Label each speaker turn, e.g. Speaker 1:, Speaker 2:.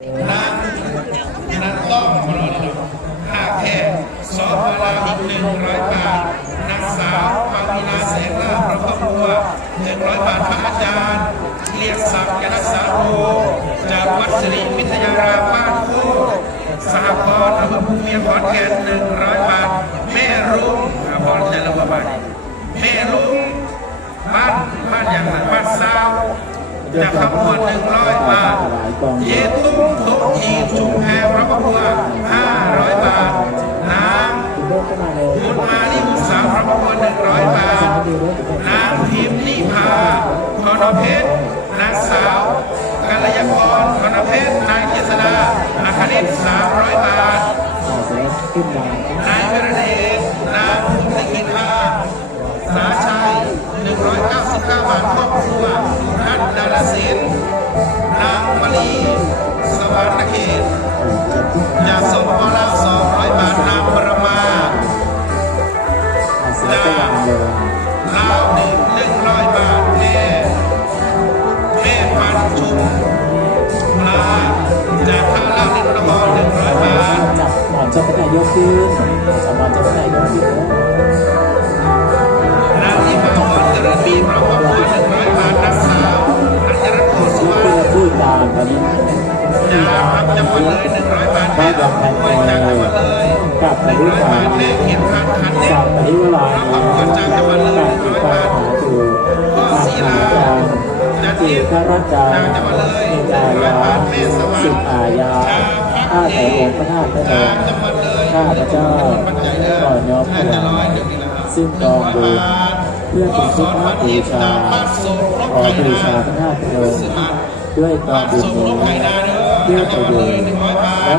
Speaker 1: นักนักต้องของเราเลยค่าแค่สองพันลาวอีกหนึ่งร้อยบาทนางสาวปาวินาแสงลาพระครอบครัวหนึ่งร้อยบาทพระอาจารย์เรียกศักดิ์ยรักษาโรจากวัดสิริวิทยารามบ้านโคกสหกรณ์อำเภอภูเมียงขอนแก่นหนึ่งร้อยบาท แม่รุ่งอ่าพอจะระบาทแม่รุ่งบ้านบ้านอย่างไรบ้านซาว จากคำนวณหนึ่งร้อยบาท เยตุ้มทุกทีชุมแพรพระประพัวห้าร้อยบาท น้ำบุญมาลิมุสาพระประพัวหนึ่งร้อยบาทน้ำพิมพ์นิพาพรเพชรนางสาวกัลยากรพรเพชรนางเจษดาอาคณิตสามร้อยบาท นายวิรเดชนางภูมิกิตาสาชัย199บาทครอบครัว นดาราศิลป์นางมลีสวรรณเขตจากสปปลาว200บาทนางประมาจากลาวหนึ่งหนึ่งร้อยบาทแม่แม่ปันชุมปลาจากท่าเล่าวนิรบรหนึ่งร้อยบาท
Speaker 2: จับหมอนจ้าพระนายกขึ้นจับหมอน จาก
Speaker 1: ครับจังหวัดเลยหนึ่งร้อยบาท
Speaker 2: บ้า
Speaker 1: แม่
Speaker 2: น
Speaker 1: คร
Speaker 2: ย
Speaker 1: อ
Speaker 2: อบง
Speaker 1: ค
Speaker 2: แผ่น
Speaker 1: รัว
Speaker 2: ไทย
Speaker 1: จากจังหวัดเลย
Speaker 2: กับ
Speaker 1: ห
Speaker 2: ป
Speaker 1: นึ่ง
Speaker 2: ริ
Speaker 1: ร้อย
Speaker 2: พา
Speaker 1: บาทแม่เขียนพันคันเด็
Speaker 2: สากบปริวลา
Speaker 1: พร้อมครอบครัวจากจังหวัดเลยห
Speaker 2: การ
Speaker 1: นึ่ง
Speaker 2: ติด
Speaker 1: ร้อย
Speaker 2: ตาม
Speaker 1: บาท
Speaker 2: หาสู่
Speaker 1: พ่อ
Speaker 2: อา
Speaker 1: ศิ
Speaker 2: หา
Speaker 1: ลาร
Speaker 2: การ
Speaker 1: จันทิพย์
Speaker 2: ข้าราชการ
Speaker 1: จากจังหวัดเลยหนึ่ง
Speaker 2: อา
Speaker 1: ร้อยบาทแม่สวรร
Speaker 2: สิท
Speaker 1: ค์
Speaker 2: ธิอาญา
Speaker 1: จาพั
Speaker 2: ข้ากแต่
Speaker 1: ดี
Speaker 2: องค์พระนาถพระน
Speaker 1: จากจังหวัดเลย
Speaker 2: ข้าพเจ้า
Speaker 1: ปัจจัยเด้อ
Speaker 2: ขอน้อม
Speaker 1: น่าจะร้อ
Speaker 2: วาย
Speaker 1: เดี๋ยวนี้นะครับ
Speaker 2: ซึ่งกองบุญเพื่อเป็น
Speaker 1: ส
Speaker 2: พุท
Speaker 1: อน
Speaker 2: ธ
Speaker 1: วัน
Speaker 2: บู
Speaker 1: นี้
Speaker 2: ชา
Speaker 1: ข้านโศกรบ
Speaker 2: ขอบู
Speaker 1: นา
Speaker 2: ชาพระนาถพระนม
Speaker 1: ซื้อมา
Speaker 2: ด้วยค
Speaker 1: วามดี
Speaker 2: เพื่อประโย
Speaker 1: ชน์และ